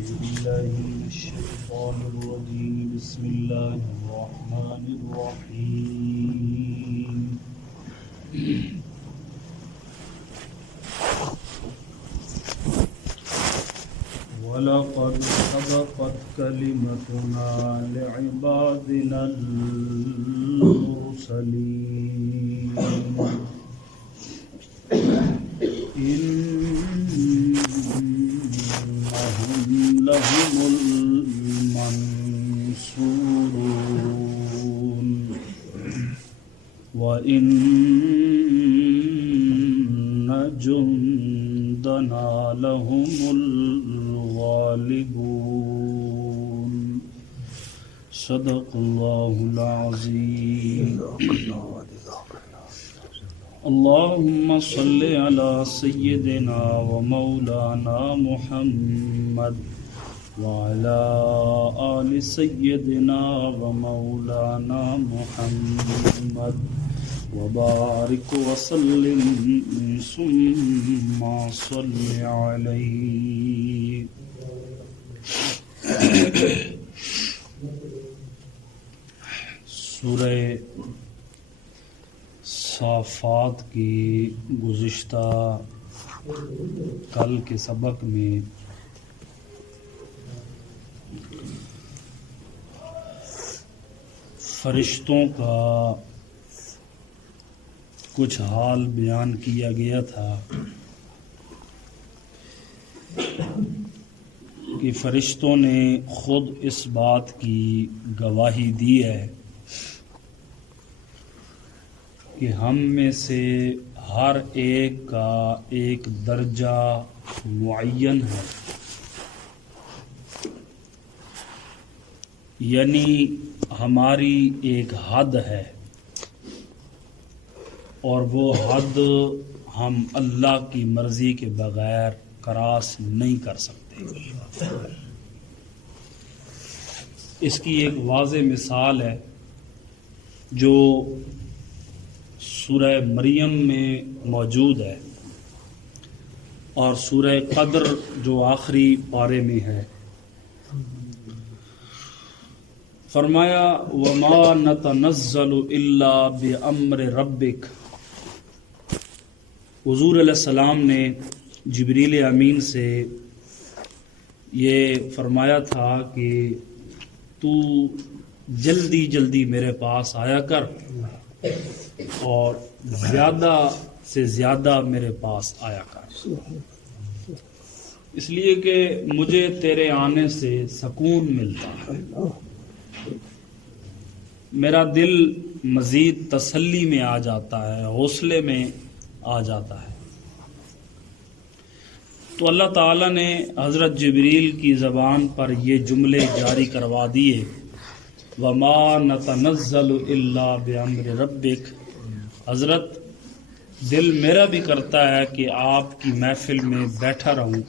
أعوذ بالله من الشيطان الرجيم بسم الله الرحمن الرحيم وَلَقَدْ سَبَقَتْ كَلِمَتُنَا لِعِبَادِنَا الْمُرْسَلِينَ إِنَّهُمْ لَهُمُ الْمَنْصُورُونَ وَإِنَّ جُنْدَنَا لَهُمُ الغالبون صدق اللہ العظیم اللہم صل علی سیدنا و مولانا محمد وعلى آل سیدنا و مولانا محمد وبارك وسلم ثم صل عليه. سورہ صافات کی گزشتہ کل کے سبق میں فرشتوں کا کچھ حال بیان کیا گیا تھا کہ فرشتوں نے خود اس بات کی گواہی دی ہے کہ ہم میں سے ہر ایک کا ایک درجہ معین ہے، یعنی ہماری ایک حد ہے، اور وہ حد ہم اللہ کی مرضی کے بغیر کراس نہیں کر سکتے۔ اس کی ایک واضح مثال ہے جو سورہ مریم میں موجود ہے اور سورہ قدر جو آخری پارے میں ہے۔ فرمایا وَمَا نَتَنَزَّلُ إِلَّا بِأَمْرِ رَبِّكَ۔ حضور علیہ السلام نے جبریل امین سے یہ فرمایا تھا کہ تو جلدی جلدی میرے پاس آیا کر اور زیادہ سے زیادہ میرے پاس آیا کر، اس لیے کہ مجھے تیرے آنے سے سکون ملتا ہے، میرا دل مزید تسلی میں آ جاتا ہے، حوصلے میں آ جاتا ہے۔ تو اللہ تعالیٰ نے حضرت جبریل کی زبان پر یہ جملے جاری کروا دیے وَمَا نَتَنَزَّلُ إِلَّا بِأَمْرِ رَبِّكَ۔ حضرت دل میرا بھی کرتا ہے کہ آپ کی محفل میں بیٹھا رہوں،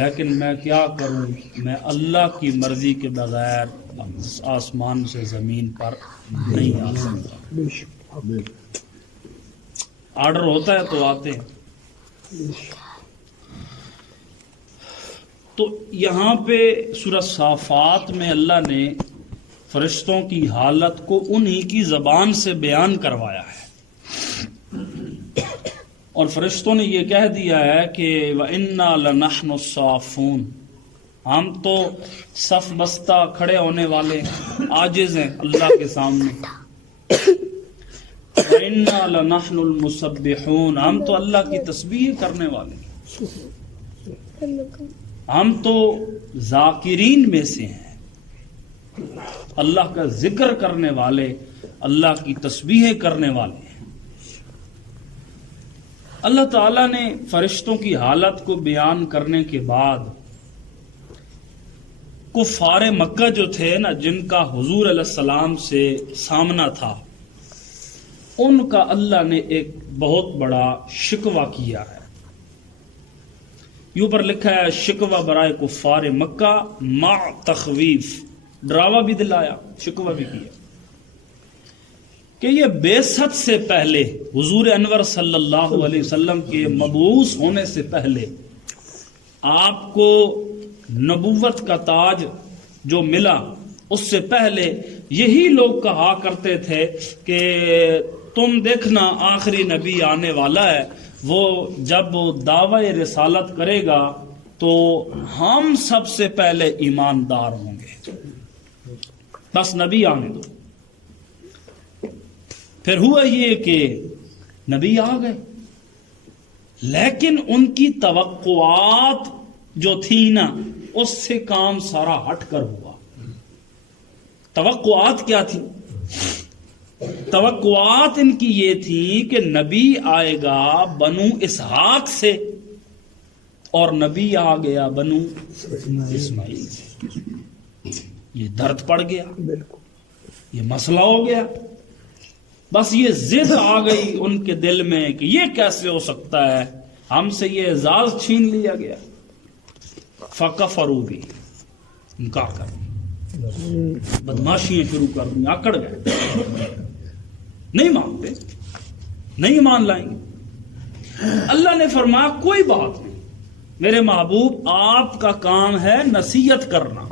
لیکن میں کیا کروں، میں اللہ کی مرضی کے بغیر آسمان سے زمین پر نہیں آ سکتا۔ آرڈر ہوتا ہے تو آتے ہیں۔ تو یہاں پہ سورہ صافات میں اللہ نے فرشتوں کی حالت کو انہی کی زبان سے بیان کروایا ہے، اور فرشتوں نے یہ کہہ دیا ہے کہ وَإِنَّا لَنَحْنُ الصَّافُونَ، ہم تو صف بستہ کھڑے ہونے والے عاجز ہیں اللہ کے سامنے۔ وَإِنَّا لَنَحْنُ الْمُسَبِّحُونَ، ہم تو اللہ کی تسبیح کرنے والے ہیں، ہم تو ذاکرین میں سے ہیں، اللہ کا ذکر کرنے والے، اللہ کی تسبیح کرنے والے ہیں۔ اللہ تعالیٰ نے فرشتوں کی حالت کو بیان کرنے کے بعد کفار مکہ جو تھے نا، جن کا حضور علیہ السلام سے سامنا تھا، ان کا اللہ نے ایک بہت بڑا شکوہ کیا ہے۔ یوں پر لکھا ہے شکوہ برائے کفار مکہ مع تخویف، ڈراوا بھی دلایا، شکوہ بھی کیا کہ یہ بعثت سے پہلے، حضور انور صلی اللہ علیہ وسلم کے مبعوث ہونے سے پہلے آپ کو نبوت کا تاج جو ملا اس سے پہلے یہی لوگ کہا کرتے تھے کہ تم دیکھنا آخری نبی آنے والا ہے، وہ جب دعوی رسالت کرے گا تو ہم سب سے پہلے ایماندار ہوں گے، بس نبی آنے دو۔ پھر ہوا یہ کہ نبی آ گئے، لیکن ان کی توقعات جو تھی نا اس سے کام سارا ہٹ کر ہوا۔ توقعات کیا تھی؟ توقعات ان کی یہ تھی کہ نبی آئے گا بنو اسحاق سے، اور نبی آ گیا بنو اسماعیل سے۔ یہ درد پڑ گیا، یہ مسئلہ ہو گیا، بس یہ ضد آ گئی ان کے دل میں کہ یہ کیسے ہو سکتا ہے، ہم سے یہ اعزاز چھین لیا گیا۔ فکفروا بھی، انکار کر دیا، بدماشیاں شروع کر دیں، آکڑ گئے، نہیں مانتے، نہیں مان لائیں گے۔ اللہ نے فرمایا کوئی بات نہیں میرے محبوب، آپ کا کام ہے نصیحت کرنا،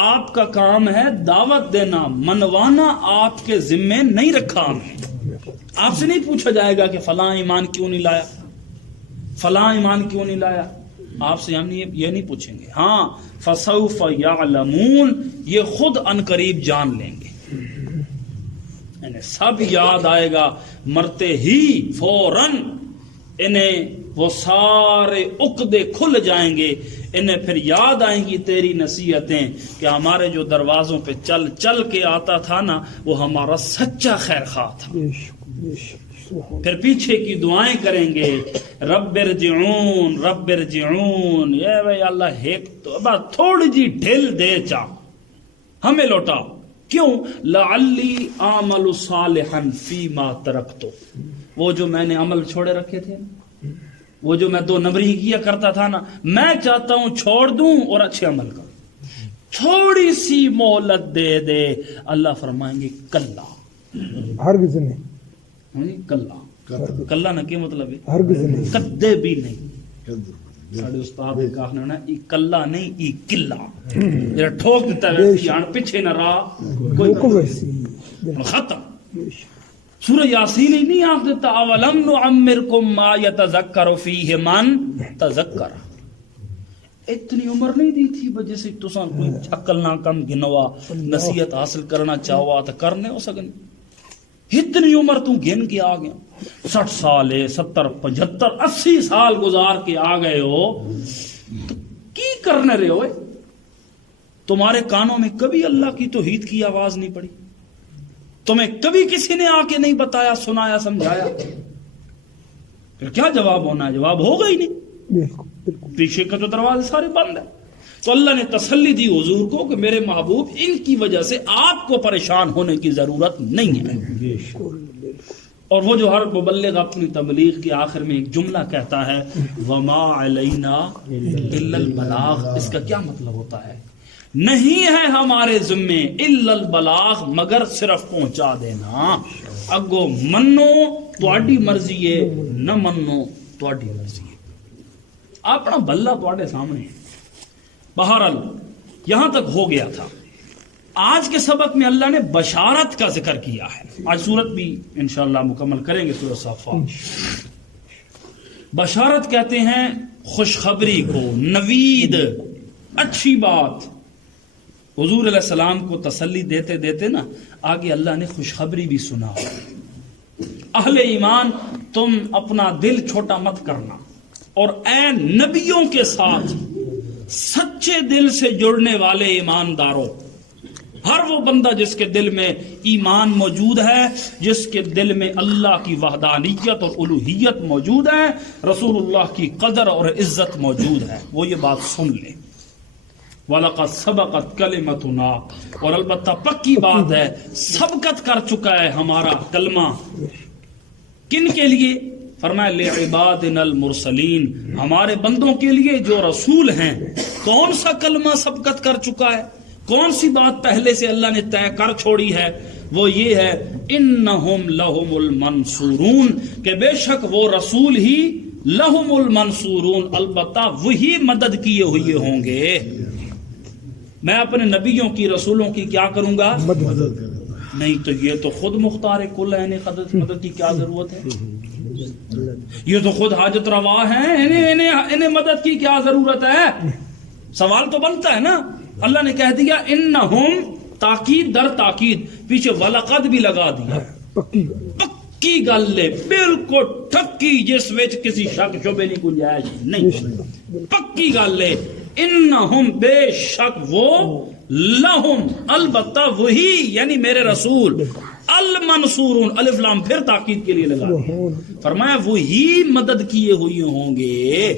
آپ کا کام ہے دعوت دینا، منوانا آپ کے ذمے نہیں رکھا ہم نے۔ آپ سے نہیں پوچھا جائے گا کہ فلاں ایمان کیوں نہیں لایا، فلاں ایمان کیوں نہیں لایا، آپ سے ہم یہ نہیں پوچھیں گے۔ ہاں فسوف یعلمون، یہ خود عنقریب جان لیں گے، انہیں سب یاد آئے گا، مرتے ہی فوراً انہیں وہ سارے عقدے کھل جائیں گے، انہیں پھر یاد آئیں گی تیری نصیحتیں کہ ہمارے جو دروازوں پہ چل چل کے آتا تھا نا وہ ہمارا سچا خیر خواہ تھا۔ پھر پیچھے کی دعائیں کریں گے، رب ارجعون رب ارجعون، اے بھائی اللہ ایک تو بس تھوڑی جی ڈھل دے چا ہمیں لوٹا، کیوں؟ لعلی اعمل صالحا فیما ترکت، وہ جو میں نے عمل چھوڑے رکھے تھے، وہ جو میں 2 نمبری کیا کرتا تھا نا، میں چاہتا ہوں چھوڑ دوں اور اچھے عمل کروں، تھوڑی سی مہلت دے دے۔ اللہ فرمائیں گے کلا، ہرگز نہیں، کلا کلا نہ کیا مطلب ہے؟ ہرگز نہیں، کدے بھی نہیں۔ ساڑھے استاد نے کہا نا ای کلا نہیں ای کلا، جرا ٹھوک دیتا ہے یہاں پیچھے نہ رہا کوئی ختم۔ سورہ یاسین ہی نہیں آپ دیتا اولم نعمرکم ما یتذکر فیہ من تذکر، اتنی عمر نہیں دی تھی وجہ سے تساں کوئی عقل نہ کم گنوا نصیحت حاصل کرنا چاہوا تو کرنے ہو سکن، اتنی عمر تو گن کے آ گیا، 60 سال 70 75 80 سال گزار کے آ گئے ہو تو کی کرنے رہے ہو؟ تمہارے کانوں میں کبھی اللہ کی توحید کی آواز نہیں پڑی؟ تمہیں کبھی کسی نے آ کے نہیں بتایا، سنایا، سمجھایا؟ پھر کیا جواب ہونا ہے؟ جواب ہوگا ہی نہیں، پیچھے کا تو دروازے سارے بند ہیں۔ تو اللہ نے تسلی دی حضور کو کہ میرے محبوب ان کی وجہ سے آپ کو پریشان ہونے کی ضرورت نہیں ہے۔ اور وہ جو ہر مبلغ اپنی تبلیغ کے آخر میں ایک جملہ کہتا ہے وما علینا الا البلاغ، اس کا کیا مطلب ہوتا ہے؟ نہیں ہے ہمارے ذمے الا البلاغ، مگر صرف پہنچا دینا، اگو منو تواڈی مرضی ہے، نہ منو تواڈی مرضی ہے، اپنا بھلا تواڈے سامنے ہے۔ بہرحال یہاں تک ہو گیا تھا۔ آج کے سبق میں اللہ نے بشارت کا ذکر کیا ہے، آج سورت بھی انشاءاللہ مکمل کریں گے، سورۃ صافات۔ بشارت کہتے ہیں خوشخبری کو، نوید، اچھی بات۔ حضور علیہ السلام کو تسلی دیتے دیتے نا آگے اللہ نے خوشخبری بھی سنا، اہل ایمان تم اپنا دل چھوٹا مت کرنا، اور اے نبیوں کے ساتھ سچے دل سے جڑنے والے ایمانداروں، ہر وہ بندہ جس کے دل میں ایمان موجود ہے، جس کے دل میں اللہ کی وحدانیت اور الوہیت موجود ہے، رسول اللہ کی قدر اور عزت موجود ہے، وہ یہ بات سن لے۔ وَلَقَدْ سَبَقَتْ كَلِمَتُنَا، اور البتہ پکی بات ہے سبقت کر چکا ہے ہمارا کلمہ، کن کے لیے؟ فرمایا لِعِبَادِنَا الْمُرْسَلِينَ، ہمارے بندوں کے لیے جو رسول ہیں۔ کون سا کلمہ سبقت کر چکا ہے؟ کون سی بات پہلے سے اللہ نے طے کر چھوڑی ہے؟ وہ یہ ہے اِنَّهُمْ لَهُمُ الْمَنْصُورُونَ، کہ بے شک وہ رسول ہی لہم المنصورون، البتہ وہی مدد کیے ہوئے ہوں گے۔ میں اپنے نبیوں کی رسولوں کی کیا کروں گا؟ مدد نہیں تو یہ تو خود مختار کل ہے، انہیں مدد کی کیا ضرورت ہے؟ یہ تو خود حاجت روا ہیں، انہیں مدد کی کیا ضرورت ہے؟ سوال تو بنتا ہے نا۔ اللہ نے کہہ دیا انہم، تاکید در تاکید، پیچھے وَلَقَدْ بھی لگا دیا، پکی گل ہے، بالکل ٹھکی، جس وچ کسی شک شبے نہیں گنجائش نہیں، پکی گل ہے۔ انہم، بے شک وہ، لہم، البتہ وہی، یعنی میرے رسول، المنصورون، الف لام پھر تاکید کے لیے لگا دیا، فرمایا وہی مدد کیے ہوئے ہوں گے۔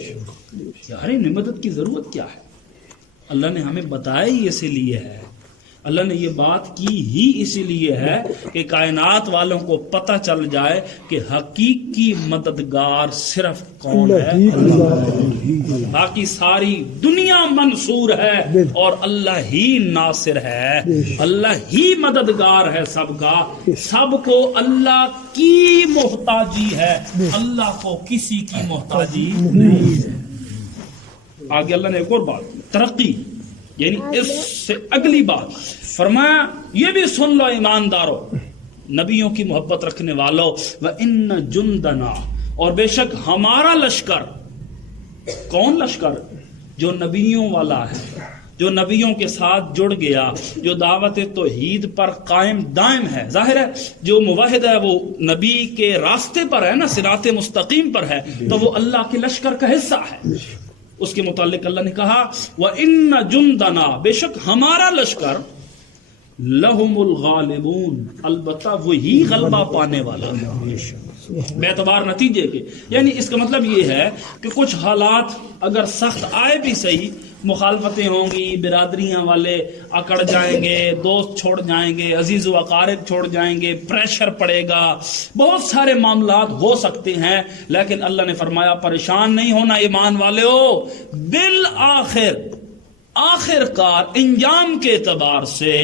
یار انہیں مدد کی ضرورت کیا ہے؟ اللہ نے ہمیں بتایا ہی اسی لیے ہے، اللہ نے یہ بات کی ہی اسی لیے ہے کہ کائنات والوں کو پتہ چل جائے کہ حقیقی مددگار صرف کون ہے؟ اللہ۔ باقی ساری دنیا منصور ہے اور اللہ ہی ناصر ہے، اللہ ہی مددگار ہے سب کا، سب کو اللہ کی محتاجی ہے، اللہ کو کسی کی محتاجی نہیں ہے۔ آگے اللہ نے ایک اور بات، ترقی، یعنی اس سے اگلی بات فرمایا، یہ بھی سن لو ایماندارو، نبیوں کی محبت رکھنے والو، وَإِنَّ جُنْدَنَا، اور بے شک ہمارا لشکر، کون لشکر؟ جو نبیوں والا ہے، جو نبیوں کے ساتھ جڑ گیا، جو دعوت توحید پر قائم دائم ہے۔ ظاہر ہے جو موحد ہے وہ نبی کے راستے پر ہے نا، صراط مستقیم پر ہے، تو وہ اللہ کے لشکر کا حصہ ہے۔ اس کے متعلق اللہ نے کہا وَإِنَّ جُنْدَنَا، بے شک ہمارا لشکر، لَهُمُ الْغَالِبُونَ، البتہ وہی غلبہ پانے والا ہے، بے اعتبار نتیجے کے۔ یعنی اس کا مطلب یہ ہے کہ کچھ حالات اگر سخت آئے بھی صحیح، مخالفتیں ہوں گی، برادریاں والے اکڑ جائیں گے، دوست چھوڑ جائیں گے، عزیز و اقارب چھوڑ جائیں گے، پریشر پڑے گا، بہت سارے معاملات ہو سکتے ہیں، لیکن اللہ نے فرمایا پریشان نہیں ہونا ایمان والے ہو، بالآخر، آخر کار، انجام کے اعتبار سے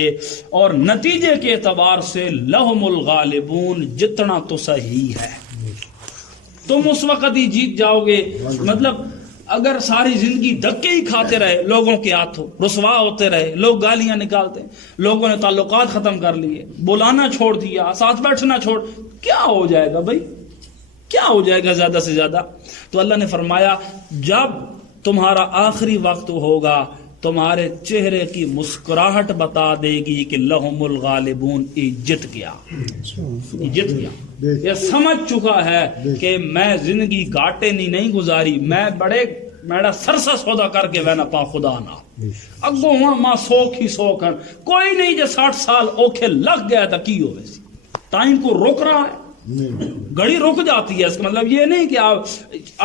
اور نتیجے کے اعتبار سے، لہم الغالبون، جتنا تو صحیح ہے، تم اس وقت ہی جیت جاؤ گے۔ مطلب اگر ساری زندگی دھکے ہی کھاتے رہے، لوگوں کے ہاتھوں رسوا ہوتے رہے، لوگ گالیاں نکالتے، لوگوں نے تعلقات ختم کر لیے، بلانا چھوڑ دیا، ساتھ بیٹھنا چھوڑ، کیا ہو جائے گا بھائی؟ کیا ہو جائے گا زیادہ سے زیادہ؟ تو اللہ نے فرمایا جب تمہارا آخری وقت ہوگا، تمہارے چہرے کی مسکراہٹ بتا دے گی کہ لہم الغالبون، یہ جت گیا، یہ جت گیا، یہ سمجھ چکا ہے کہ میں زندگی گھاٹے نہیں گزاری، میں بڑے میرا سرسا سودا کر کے وینا پا خدا نا اگو ہوں ماں سوکھ ہی سوکھ، کوئی نہیں جو 60 سال اوکھے لگ گیا تھا کی ہو ویسی، ٹائم کو روک رہا ہے، گھڑی رک جاتی ہے۔ اس کا مطلب یہ نہیں کہ آپ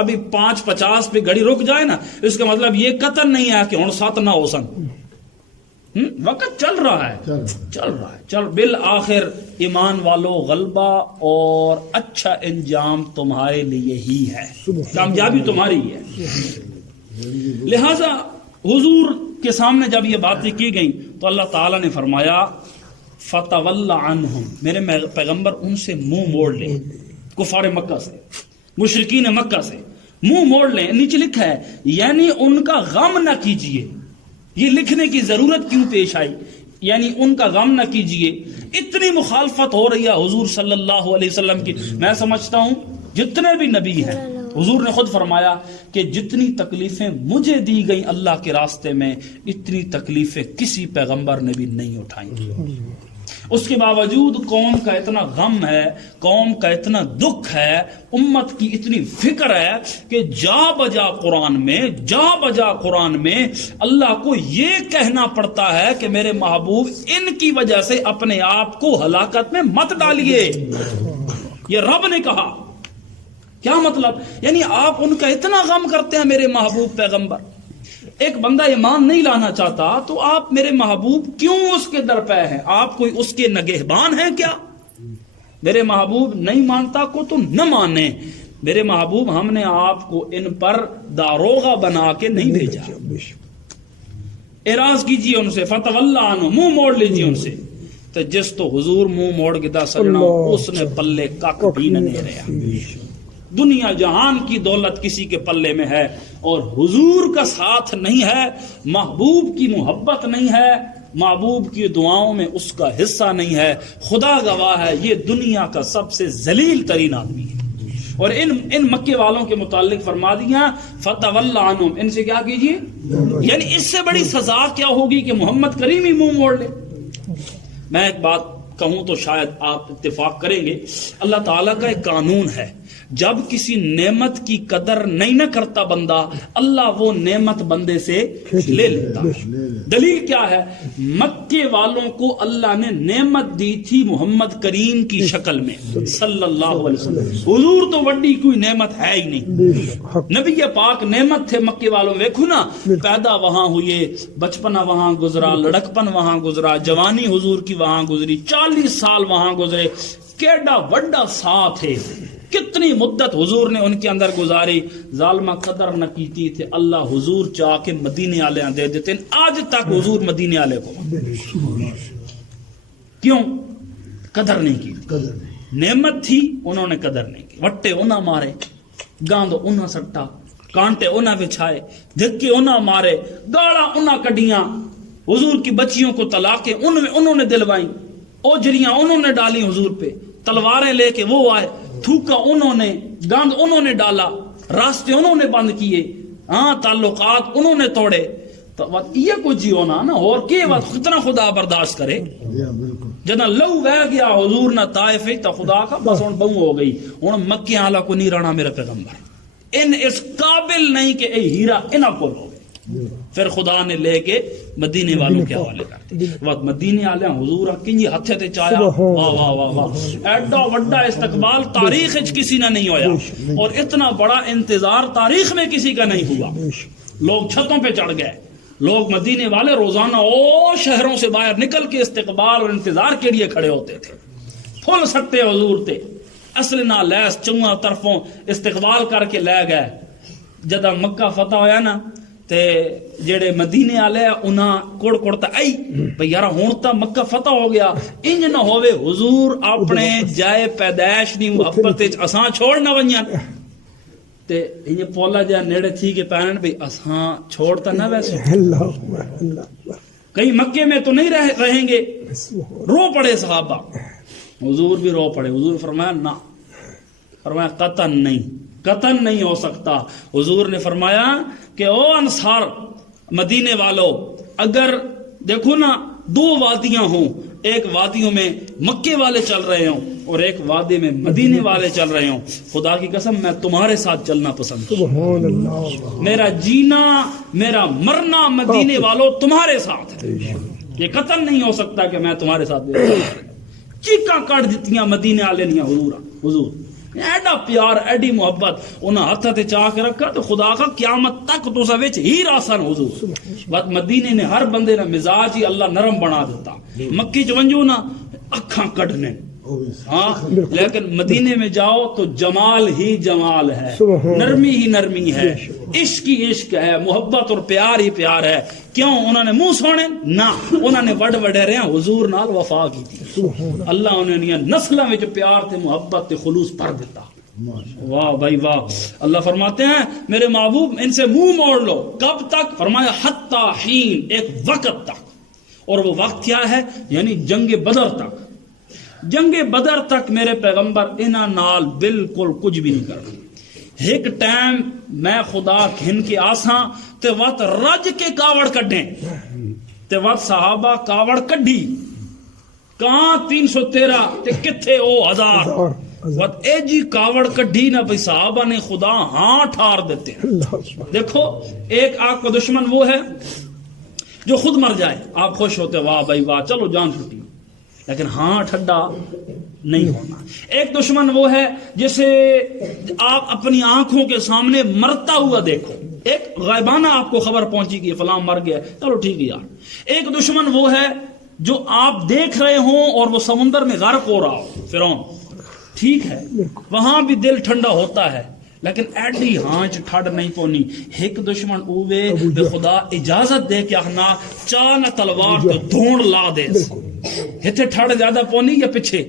ابھی 5:50 پہ گھڑی رک جائے نا، اس کا مطلب یہ قطر نہیں ہے کہ ہن 7 نہ ہو سن، وقت چل رہا ہے، چل رہا ہے، چل بالآخر ایمان والو غلبہ اور اچھا انجام تمہارے لیے ہی ہے، کامیابی تمہاری ہے۔ لہذا حضور کے سامنے جب یہ باتیں کی گئیں تو اللہ تعالیٰ نے فرمایا فَتَوَلَّ عَنْهُمْ، میرے پیغمبر ان سے منہ موڑ لیں، کفار مکہ سے، مشرکین مکہ سے منہ موڑ لیں۔ نیچے لکھا ہے یعنی ان کا غم نہ کیجئے، یہ لکھنے کی ضرورت کیوں پیش آئی؟ یعنی ان کا غم نہ کیجئے، اتنی مخالفت ہو رہی ہے حضور صلی اللہ علیہ وسلم کی۔ میں سمجھتا ہوں جتنے بھی نبی ہیں، حضور نے خود فرمایا کہ جتنی تکلیفیں مجھے دی گئیں اللہ کے راستے میں، اتنی تکلیفیں کسی پیغمبر نے بھی نہیں اٹھائیں۔ اس کے باوجود قوم کا اتنا غم ہے، قوم کا اتنا دکھ ہے، امت کی اتنی فکر ہے کہ جا بجا قرآن میں اللہ کو یہ کہنا پڑتا ہے کہ میرے محبوب ان کی وجہ سے اپنے آپ کو ہلاکت میں مت ڈالیے، یہ رب نے کہا۔ کیا مطلب؟ یعنی آپ ان کا اتنا غم کرتے ہیں میرے محبوب پیغمبر۔ ایک بندہ ایمان نہیں لانا چاہتا تو آپ میرے محبوب کیوں اس کے در پہ ہیں؟ آپ کوئی اس کے نگہبان ہیں کیا؟ میرے محبوب نہیں مانتا کو تو نہ مانے، میرے محبوب ہم نے آپ کو ان پر داروغہ بنا کے نہیں بھیجا۔ اعراض کیجئے ان سے، فتول عنہ، منہ موڑ لیجئے ان سے۔ تو جس تو حضور منہ موڑ گدا سجنا، اس نے پلے کک بھی نہ رہا۔ دنیا جہان کی دولت کسی کے پلے میں ہے اور حضور کا ساتھ نہیں ہے، محبوب کی محبت نہیں ہے، محبوب کی دعاؤں میں اس کا حصہ نہیں ہے، خدا گواہ ہے یہ دنیا کا سب سے ذلیل ترین آدمی ہے۔ اور ان مکے والوں کے متعلق فرما دیا فتول عنہم، ان سے کیا کیجئے، یعنی اس سے بڑی سزا کیا ہوگی کہ محمد کریم ہی منہ موڑ لے۔ میں ایک بات کہوں تو شاید آپ اتفاق کریں گے، اللہ تعالیٰ کا ایک قانون ہے، جب کسی نعمت کی قدر نہیں نہ کرتا بندہ، اللہ وہ نعمت بندے سے لے لیتا۔ دلیل کیا ہے؟ مکے والوں کو اللہ نے نعمت دی تھی محمد کریم کی شکل میں صلی اللہ علیہ وسلم۔ حضور تو وڈی کوئی نعمت ہے ہی نہیں، نبی پاک نعمت تھے مکے والوں۔ ویکھو نا، پیدا وہاں ہوئے، بچپنا وہاں گزرا، لڑکپن وہاں گزرا، جوانی حضور کی وہاں گزری، 40 سال وہاں گزرے، کیڈا وڈا ساتھ ہے، کتنی مدت حضور نے ان کے اندر گزاری، ظالمہ قدر نہ کیتی تھے، اللہ حضور چاہ کے مدینے والے دے دیتے ہیں۔ آج تک حضور مدینے والے کو کیوں قدر نہیں کی؟ نعمت تھی، انہوں نے قدر نہیں کی، وٹے انہاں مارے، گاند انہاں سٹا، کانٹے انہاں بچھائے، دھکے انہاں مارے، گاڑاں انہاں کڈیاں، حضور کی بچیوں کو طلاقیں انہوں نے دلوائیں، اوجریاں انہوں نے ڈالی حضور پہ، تلواریں لے کے وہ آئے، تھوکا انہوں نے، گاند انہوں نے ڈالا، راستے انہوں نے بند کیے، ہاں تعلقات انہوں نے توڑے، تو یہ کوئی جی ہونا نا، اور کی بات کتنا خدا برداشت کرے؟ جنا لو بہ گیا حضور نہ طائف تو خدا کا بس ہن بہو ہو گئی، ہن مکے والا کو نہیں رہنا میرا پیغمبر، ان اس قابل نہیں کہ اے ہیرا انہاں کو ہو گئے۔ پھر خدا نے لے کے مدینے والوں کے حوالے کر دیا۔ وقت مدینے والے حضور کنجی ہتھے تے چایا، واہ واہ واہ واہ، ایڈا وڈا استقبال تاریخ وچ کسی نے نہیں ہویا، اور اتنا بڑا انتظار تاریخ میں کسی کا نہیں ہوا۔ لوگ چھتوں پہ چڑھ گئے، لوگ مدینے والے روزانہ او شہروں سے باہر نکل کے استقبال اور انتظار کے لیے کھڑے ہوتے تھے، پھول سٹے حضور تے، اصل نہ لیس چواں طرفوں استقبال کر کے لے گئے۔ جدہ مکہ فتح ہویا نا تے جڑے مدینے والے انہاں کوڑ کوڑتا آئی بھئی یارا ہون تا مکہ فتح ہو گیا، انج نہ ہوئے حضور اپنے جائے پیدائش دی محبت وچ اساں چھوڑ نہ ونجن، تے انج پولا جا نیڑے تھی کہ پہنن بھئی اساں چھوڑ تا نہ ویسے، کہیں مکے میں تو نہیں رہیں گے۔ رو پڑے صحابہ، حضور بھی رو پڑے، حضور فرمایا نہ، فرمایا قطن نہیں ہو سکتا۔ حضور نے فرمایا کہ او انصار مدینے والو، اگر دیکھو نا دو وادیاں ہوں، ایک وادیوں میں مکے والے چل رہے ہوں اور ایک وادی میں مدینے والے چل رہے ہوں، خدا کی قسم میں تمہارے ساتھ چلنا پسند کروں، میرا جینا میرا مرنا مدینے والوں تمہارے ساتھ ہے، یہ قطن نہیں ہو سکتا کہ میں تمہارے ساتھ چیکاں کٹ دیتیاں مدینے والے نہیں، حضور ایڈا پیار ایڈی محبت انہاں ہاتھ تے چاہ کے رکھا، تو خدا کا قیامت تک تو سا وچ ہی راسن حضور۔ بات مدینے نے ہر بندے نا مزاج ہی اللہ نرم بنا دیتا، مکی چ ونجو نا اکھاں کڈنے، ہاں لیکن مدینے میں جاؤ تو جمال ہی جمال ہے، نرمی ہی نرمی ہے، عشق ہی عشق ہے، محبت اور پیار ہی پیار ہے۔ کیوں انہوں نے منہ سونے نہ، انہوں نے وڈ وڈے رہے حضور نال وفا کی تھی، اللہ انہوں نے نسلوں میں پیار تے محبت تے خلوص پر دیتا۔ واہ بھائی واہ، اللہ فرماتے ہیں میرے محبوب ان سے منہ موڑ لو، کب تک؟ فرمایا حتی حین، ایک وقت تک، اور وہ وقت کیا ہے؟ یعنی جنگ بدر تک، جنگ بدر تک میرے پیغمبر انہاں نال بالکل کچھ بھی نہیں کرنا۔ ایک ٹائم میں خدا گھن کے آساں تے وقت رج کے کاوڑ کڈیں، تے وقت صحابہ کاوڑ کڈی، کہاں 313 تے کتھے او 1000، وقت اے جی کاوڑ کڈی نہ بھئی صحابہ نے خدا ہاں ٹھار دیتے ہیں۔ دیکھو ایک آپ کو دشمن وہ ہے جو خود مر جائے، آپ خوش ہوتے واہ بھائی واہ چلو جان چھٹی، لیکن ہاں ٹھڈا نہیں ہونا۔ ایک دشمن وہ ہے جسے آپ اپنی آنکھوں کے سامنے مرتا ہوا دیکھو، ایک غائبانہ آپ کو خبر پہنچی کہ فلاں مر گیا، چلو ٹھیک ہے یار۔ ایک دشمن وہ ہے جو آپ دیکھ رہے ہوں اور وہ سمندر میں غرق ہو رہا ہو، فرعون، ٹھیک ہے وہاں بھی دل ٹھنڈا ہوتا ہے، لیکن ایڈی ہانچ ٹھڈ نہیں پونی۔ ایک دشمن اوے بے خدا اجازت دے کے آخنا چاہ نہ تلوار تو دھونڈ لا دے، ہتھے ٹھڈ زیادہ پونی یا پیچھے؟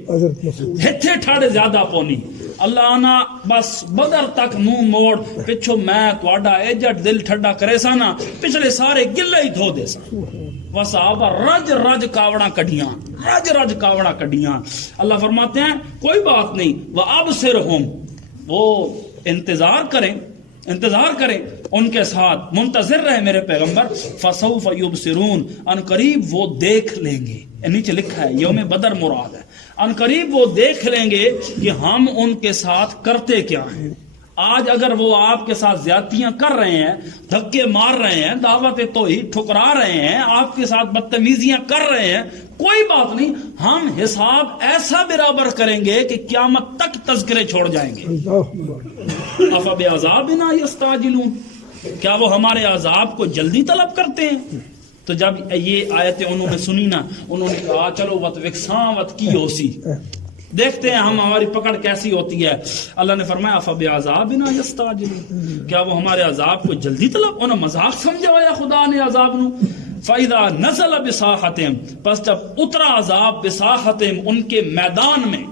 ہتھے ٹھڈ زیادہ پونی، اللہ آنا بس بدر تک منہ موڑ پچھو میں تواڈا ایجٹ دل ٹھڈا کرے سا نا پچھلے سارے گلے ہی دھو دے سا وہ صحابہ رج رج کاوڑا کڈیاں رج رج کاوڑا کڈیاں. اللہ فرماتے ہیں کوئی بات نہیں وَأَبْصِرْهُمْ وہ انتظار کریں ان کے ساتھ منتظر رہے میرے پیغمبر فَسَوْفَ يُبْصِرُونَ ان قریب وہ دیکھ لیں گے. نیچے لکھا ہے یوم بدر مراد ہے. ان قریب وہ دیکھ لیں گے کہ ہم ان کے ساتھ کرتے کیا ہیں. آج اگر وہ آپ کے ساتھ زیادتیاں کر رہے ہیں دھکے مار رہے ہیں دعوت توحید ٹھکرا رہے ہیں آپ کے ساتھ بدتمیزیاں کر رہے ہیں کوئی بات نہیں ہم حساب ایسا برابر کریں گے کہ قیامت تک تذکرے چھوڑ جائیں گے. افبعذابنا یستعجلون کیا وہ ہمارے عذاب کو جلدی طلب کرتے ہیں. تو جب یہ آیتیں انہوں نے سنی نا انہوں نے کہا چلو وت وکساں وت کی ہوسی دیکھتے ہیں ہم ہماری پکڑ کیسی ہوتی ہے. اللہ نے فرمایا فبعذابنا یستعجلون کیا وہ ہمارے عذاب کو جلدی طلب انہوں مذاق سمجھا ہوا خدا نے عذاب نو. فَإِذَا نَزَلَ بِسَاحَتِهِمْ پس جب اترا عذاب بِسَاحَتِهِمْ ان کے میدان میں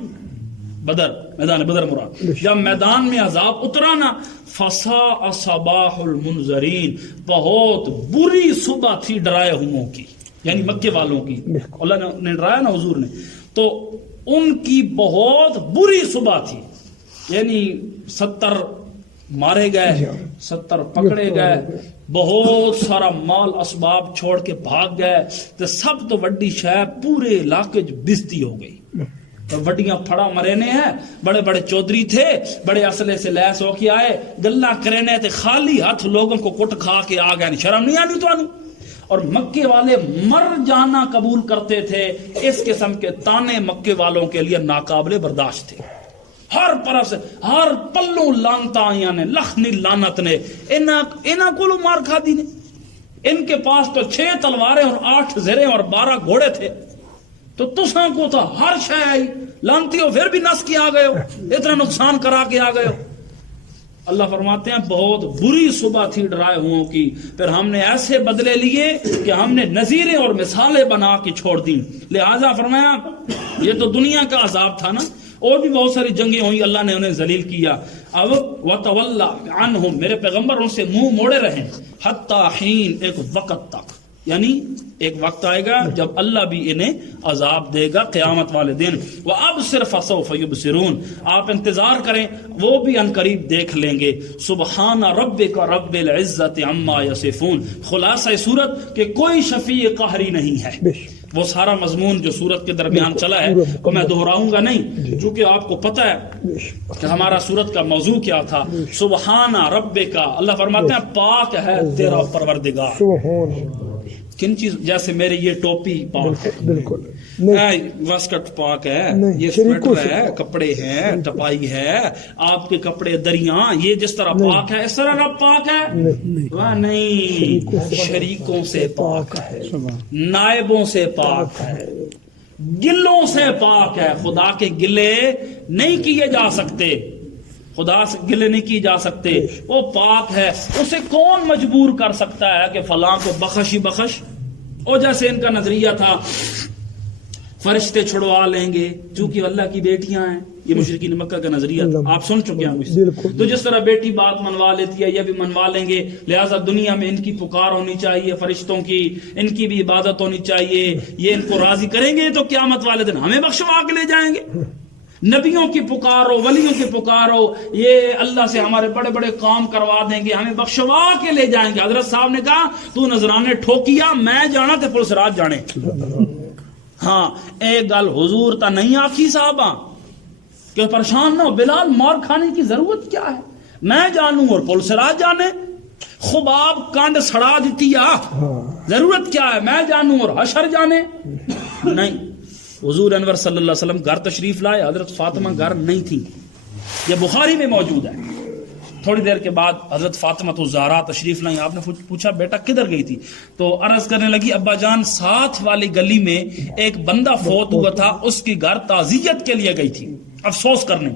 میدان بدر مراد جب میدان میں عذاب اترا نا فَسَاءَ صَبَاحُ الْمُنذَرِينَ بہت بری صبح تھی ڈرائے ہوئوں کی یعنی مکے والوں کی. اللہ نے ڈرایا نا حضور نے تو ان کی بہت بری صبح تھی یعنی 70 مارے گئے 70 پکڑے گئے بہت سارا مال اسباب چھوڑ کے بھاگ گئے تو سب تو وڈی شے پورے علاقے بستی ہو گئی. وڈیاں پھڑا مرینے ہیں بڑے بڑے چودھری تھے بڑے اسلحے سے لیس ہو کے آئے گلا کرینے تے خالی ہاتھ لوگوں کو کٹ کھا کے آ گئے. شرم نہیں آنی تو آنی. اور مکے والے مر جانا قبول کرتے تھے. اس قسم کے تانے مکے والوں کے لیے ناقابل برداشت تھے. ہر طرف سے ہر پلوں لانتا آئیاں نے لخنی لانت نے انہاں کو مار کھا دی نے. ان کے پاس تو 6 تلواریں اور 8 زریں اور 12 گھوڑے تھے تو تساں کو تھا ہر شے آئی لانتی ہو پھر بھی نس کے آ گئے ہو اتنا نقصان کرا کے آ گئے ہو. اللہ فرماتے ہیں بہت بری صبح تھی ڈرائے ہوں کی پھر ہم نے ایسے بدلے لیے کہ ہم نے نظیریں اور مثالیں بنا کے چھوڑ دی. لہذا فرمایا یہ تو دنیا کا عذاب تھا نا اور بھی بہت ساری جنگیں ہوئی اللہ نے انہیں ذلیل کیا. اب وتولا عنہم میرے پیغمبر ان سے منہ موڑے رہیں حتی حین ایک وقت تک یعنی ایک وقت آئے گا جب اللہ بھی انہیں عذاب دے گا قیامت والے دن. وَأَبْصِرْ فَسَوْفَ يُبْصِرُونَ آپ انتظار کریں وہ بھی ان قریب دیکھ لیں گے. سبحان ربک رب العزت عما یصفون خلاصہ صورت کہ کوئی شفیع قہری نہیں ہے. وہ سارا مضمون جو سورت کے درمیان چلا ہے وہ میں دہراؤں گا نہیں چونکہ آپ کو پتہ ہے کہ ہمارا سورت کا موضوع کیا تھا. سبحان ربک اللہ فرماتے ہیں پاک ہے تیرا پروردگار. کن چیز جیسے میرے یہ ٹوپی پاک ہے واسکٹ پاک ہے یہ سویٹر ہے کپڑے ہیں ٹپائی ہے آپ کے کپڑے دریاں یہ جس طرح پاک ہے اس طرح رب پاک ہے نہیں شریکوں سے پاک ہے نائبوں سے پاک ہے گلوں سے پاک ہے. خدا کے گلے نہیں کیے جا سکتے خدا سے گلے نہیں کی جا سکتے وہ پاک ہے. اسے کون مجبور کر سکتا ہے کہ فلاں کو بخش ہی بخش. اور جیسے ان کا نظریہ تھا فرشتے چھڑوا لیں گے چونکہ اللہ کی بیٹیاں ہیں یہ مشرکین مکہ کا نظریہ آپ سن چکے ہیں. تو جس طرح بیٹی بات منوا لیتی ہے یہ بھی منوا لیں گے لہٰذا دنیا میں ان کی پکار ہونی چاہیے فرشتوں کی ان کی بھی عبادت ہونی چاہیے یہ ان کو راضی کریں گے تو قیامت والے دن ہمیں بخشوا کے لے جائیں گے. نبیوں کی پکارو ولیوں کی پکارو یہ اللہ سے ہمارے بڑے بڑے کام کروا دیں گے ہمیں بخشوا کے لے جائیں گے. حضرت صاحب نے کہا تو نذرانے ٹھوکیا میں جانا تے پولیس رات جانے. ہاں ایک گل حضور تا نہیں آخی صاحبہ کہ پریشان نہ ہو بلال مار کھانے کی ضرورت کیا ہے میں جانوں اور پولیس رات جانے خباب کانڈ سڑا دیتی ضرورت کیا ہے میں جانوں اور حشر جانے. نہیں حضور انور صلی اللہ علیہ وسلم گھر تشریف لائے حضرت فاطمہ گھر نہیں تھی یہ بخاری میں موجود ہے. تھوڑی دیر کے بعد حضرت فاطمہ تو زہرا تشریف لائیں آپ نے پوچھا بیٹا کدھر گئی تھی تو عرض کرنے لگی ابا جان ساتھ والی گلی میں ایک بندہ فوت ہوا تھا اس کی گھر تعزیت کے لیے گئی تھی افسوس کرنے.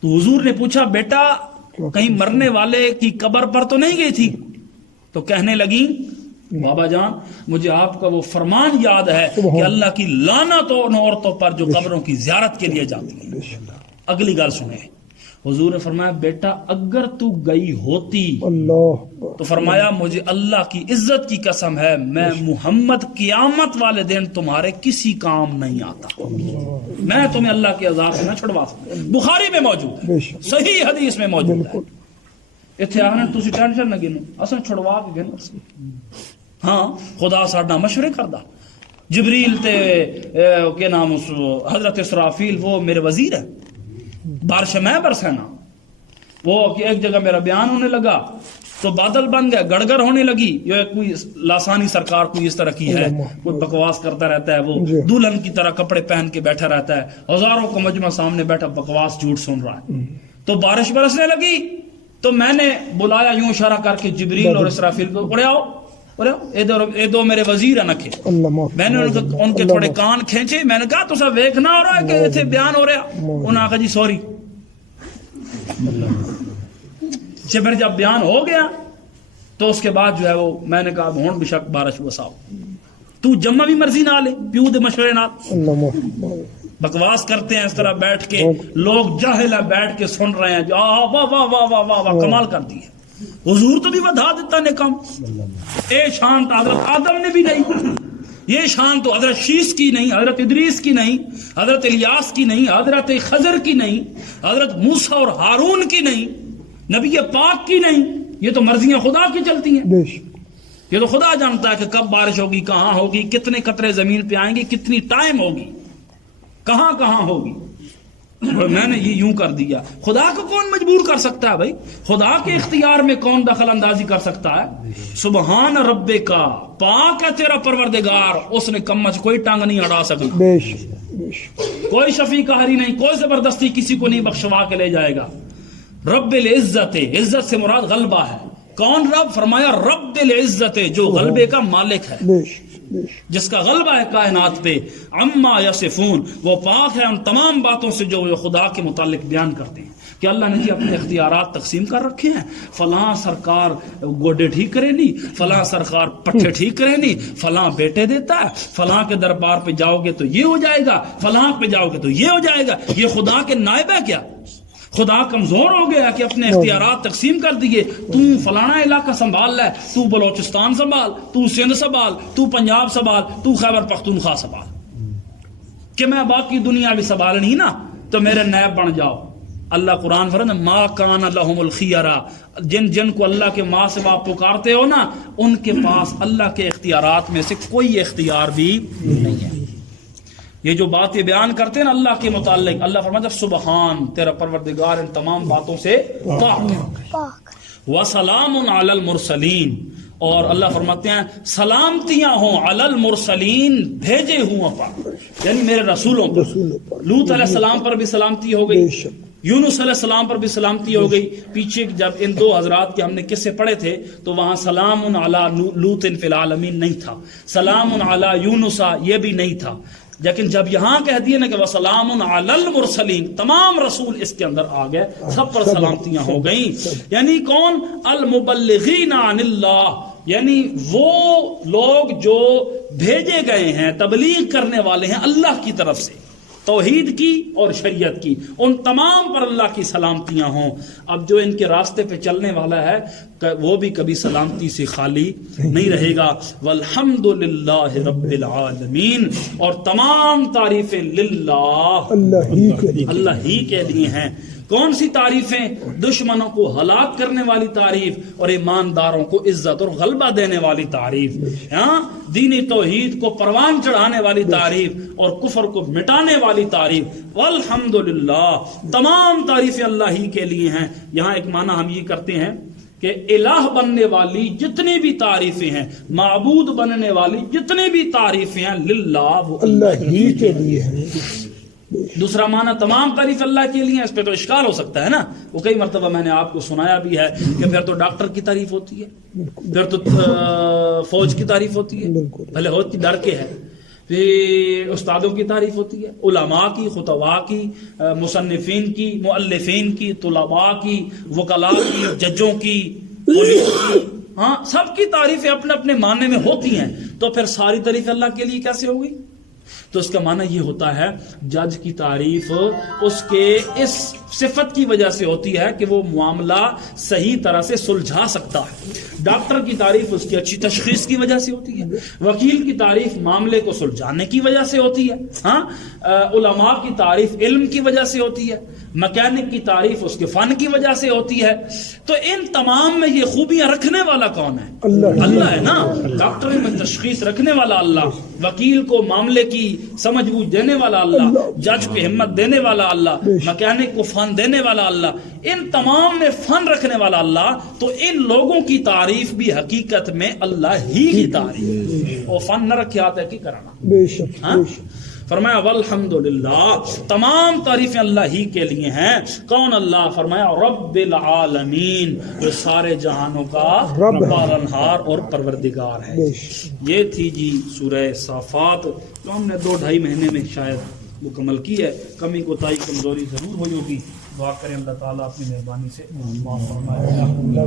تو حضور نے پوچھا بیٹا کہیں مرنے والے کی قبر پر تو نہیں گئی تھی تو کہنے لگی بابا جان مجھے آپ کا وہ فرمان یاد ہے کہ اللہ کی لعنت ان عورتوں پر جو قبروں کی زیارت کے لیے جاتی ہیں. اگلی گل سنیں حضور نے فرمایا بیٹا اگر تو گئی ہوتی اللہ تو فرمایا مجھے اللہ کی عزت کی قسم ہے میں محمد قیامت والے دن تمہارے کسی کام نہیں آتا، میں تمہیں اللہ کے عذاب سے نہ چھڑوا سکتا۔ بخاری میں موجود ہے، صحیح حدیث میں موجود ہے۔ اتنے آنے تسی ٹینشن نہ گنو، اصل چھڑوا کے گنو۔ ہاں خدا ساڈا مشورے کردا، جبریل تے کے نام حضرت اسرافیل وہ میرے وزیر ہے، بارش میں برسنا، وہ کہ ایک جگہ میرا بیان ہونے لگا تو بادل بن گیا، گڑگڑ ہونے لگی، یہ کوئی لاسانی سرکار کوئی اس طرح کی ہے، کوئی بکواس کرتا رہتا ہے، وہ دلہن کی طرح کپڑے پہن کے بیٹھا رہتا ہے، ہزاروں کا مجمع سامنے بیٹھا بکواس جھوٹ سن رہا ہے۔ تو بارش برسنے لگی تو میں نے بلایا یوں اشارہ کر کے جبریل اور اسرافیل کو، اڑے آؤ اے دو میرے وزیر ہیں نکھے۔ میں نے ان کے تھوڑے کان کھینچے، میں نے کہا تو سب ویکھنا ہو رہا ہے کہ ایتھے بیان ہو رہا، انہوں نے کہا جی سوری۔ پھر جب بیان ہو گیا تو اس کے بعد جو ہے وہ میں نے کہا ہون بشک بارش وساؤ، تو جمع بھی مرضی نہ لے پیو دے مشورے نال، بکواس کرتے ہیں اس طرح بیٹھ کے، لوگ جاہل ہیں بیٹھ کے سن رہے ہیں، جو واہ واہ واہ واہ واہ واہ کمال کر دی ہے۔ حضور تو بھی ودھا دیتا نے کم، اے شان تو حضرت آدم نے بھی نہیں، یہ شان تو حضرت شیس کی نہیں، حضرت ادریس کی نہیں، حضرت الیاس کی نہیں، حضرت خضر کی نہیں، حضرت موسیٰ اور ہارون کی نہیں، نبی پاک کی نہیں، یہ تو مرضیاں خدا کی چلتی ہیں۔ یہ تو خدا جانتا ہے کہ کب بارش ہوگی، کہاں ہوگی، کتنے قطرے زمین پہ آئیں گے، کتنی ٹائم ہوگی، کہاں کہاں ہوگی۔ میں نے یہ یوں کر دیا، خدا کو کون مجبور کر سکتا ہے بھائی؟ خدا کے اختیار میں کون دخل اندازی کر سکتا ہے؟ سبحان رب کا، پاک ہے تیرا پروردگار، اس نے کمچ کوئی ٹانگ نہیں اڑا سکی، کوئی شفیع قہری نہیں، کوئی زبردستی کسی کو نہیں بخشوا کے لے جائے گا۔ رب العزت، عزت سے مراد غلبہ ہے۔ کون رب؟ فرمایا رب العزت، جو غلبے کا مالک ہے، جس کا غلبہ ہے کائنات پہ، عما یصفون، وہ پاک ہے ان تمام باتوں سے جو وہ خدا کے متعلق بیان کرتے ہیں کہ اللہ نے جی اپنے اختیارات تقسیم کر رکھے ہیں، فلاں سرکار گوڈے ٹھیک کرے نہیں، فلاں سرکار پٹھے ٹھیک کرے نہیں، فلاں بیٹے دیتا ہے، فلاں کے دربار پہ جاؤ گے تو یہ ہو جائے گا، فلاں پہ جاؤ گے تو یہ ہو جائے گا۔ یہ خدا کے نائب ہے کیا؟ خدا کمزور ہو گیا کہ اپنے اختیارات تقسیم کر دیے، تو فلانا علاقہ سنبھال لے، تو بلوچستان سنبھال، تو سندھ سنبھال، تو پنجاب سنبھال، تو خیبر پختونخوا سنبھال، کہ میں باقی دنیا بھی سنبھالنی نا تو میرے نائب بن جاؤ۔ اللہ قرآن فرماتا ہے ما کان لہم الخیرہ، جن کو اللہ کے ماں سے آپ پکارتے ہو نا، ان کے پاس اللہ کے اختیارات میں سے کوئی اختیار بھی نہیں ہے۔ یہ جو باتیں بیان کرتے ہیں نا اللہ کے متعلق، اللہ فرماتا ہے سبحان، تیرا پروردگار ان تمام باتوں سے پاک ہے۔ وسلام علی المرسلین، اور اللہ فرماتے ہیں سلامتیاں ہوں علی المرسلین، بھیجے ہوں پر، یعنی میرے رسولوں پر۔ لوط علیہ السلام پر بھی سلامتی ہو گئی، یونس علیہ السلام پر بھی سلامتی ہو گئی۔ پیچھے جب ان دو حضرات کے ہم نے قصے پڑھے تھے تو وہاں سلام علی لوط فی العالمین نہیں تھا، سلام علی یونس یہ بھی نہیں تھا، لیکن جب یہاں کہہ دیے نا کہ وسلام علی المرسلین، تمام رسول اس کے اندر آ گئے، سب پر سلامتیاں ہو گئیں۔ یعنی کون؟ المبلغین عن اللہ، یعنی وہ لوگ جو بھیجے گئے ہیں، تبلیغ کرنے والے ہیں اللہ کی طرف سے، توحید کی اور شریعت کی، ان تمام پر اللہ کی سلامتیاں ہوں۔ اب جو ان کے راستے پہ چلنے والا ہے وہ بھی کبھی سلامتی سے خالی نہیں رہے گا۔ والحمد للہ رب العالمین، اور تمام تعریفیں للہ، اللہ ہی کے لیے ہیں۔ کون سی تعریفیں؟ دشمنوں کو ہلاک کرنے والی تعریف اور ایمانداروں کو عزت اور غلبہ دینے والی تعریف، ہاں، دینی توحید کو پروان چڑھانے والی تعریف اور کفر کو مٹانے والی تعریف۔ والحمدللہ، تمام تعریفیں اللہ ہی کے لیے ہیں۔ یہاں ایک معنی ہم یہ کرتے ہیں کہ الہ بننے والی جتنی بھی تعریفیں ہیں، معبود بننے والی جتنی بھی تعریفیں ہیں، للہ، وہ اللہ ہی کے لیے ہیں۔ دوسرا معنی تمام تعریف اللہ کے لیے، اس پہ تو اشکال ہو سکتا ہے نا، وہ کئی مرتبہ میں نے آپ کو سنایا بھی ہے کہ پھر تو ڈاکٹر کی تعریف ہوتی ہے، پھر تو فوج کی تعریف ہوتی ہے، بھلے ہوتی ڈر کے ہے، پھر استادوں کی تعریف ہوتی ہے، علماء کی، خطباء کی، مصنفین کی، مؤلفین کی، طلباء کی، وکلاء کی، ججوں کی، پولیس کی، ہاں، سب کی تعریفیں اپنے اپنے معنی میں ہوتی ہیں۔ تو پھر ساری تعریف اللہ کے لیے کیسے ہوگی؟ تو اس کا معنی یہ ہوتا ہے جج کی تعریف اس کے اس صفت کی وجہ سے ہوتی ہے کہ وہ معاملہ صحیح طرح سے سلجھا سکتا ہے. ڈاکٹر کی تعریف اس کی اچھی تشخیص کی وجہ سے ہوتی ہے. وکیل کی تعریف معاملے کو سلجھانے کی وجہ سے ہوتی ہے. ہاں علماء کی تعریف علم کی وجہ سے ہوتی ہے. مکینک کی تعریف اس کے فن کی وجہ سے ہوتی ہے. تو ان تمام میں یہ خوبیاں رکھنے والا کون ہے؟ اللہ ہے نا. ڈاکٹر میں تشخیص رکھنے والا اللہ، وکیل کو معاملے کی سمجھ بوجھ دینے والا اللہ، جج کو ہمت دینے والا اللہ، مکینک کو فن دینے والا اللہ، ان تمام میں فن رکھنے والا اللہ. تو ان لوگوں کی تعریف بھی حقیقت میں اللہ ہی کی تعریف. وہ فن نہ رکھے آتا ہے کی کرانا. بے شک ہاں؟ فرمایا والحمدللہ، تمام تعریفیں اللہ ہی کے لیے ہیں. کون اللہ؟ فرمایا رب العالمین، جو سارے جہانوں کا پالنہار اور پروردگار ہے. یہ تھی جی سورہ صافات، جو ہم نے 2-2.5 مہینے میں شاید مکمل کی ہے. کمی کوتاہی کمزوری ضرور ہوئی ہوگی. دعا کریں اللہ تعالیٰ اپنی مہربانی سے معاف فرمائے.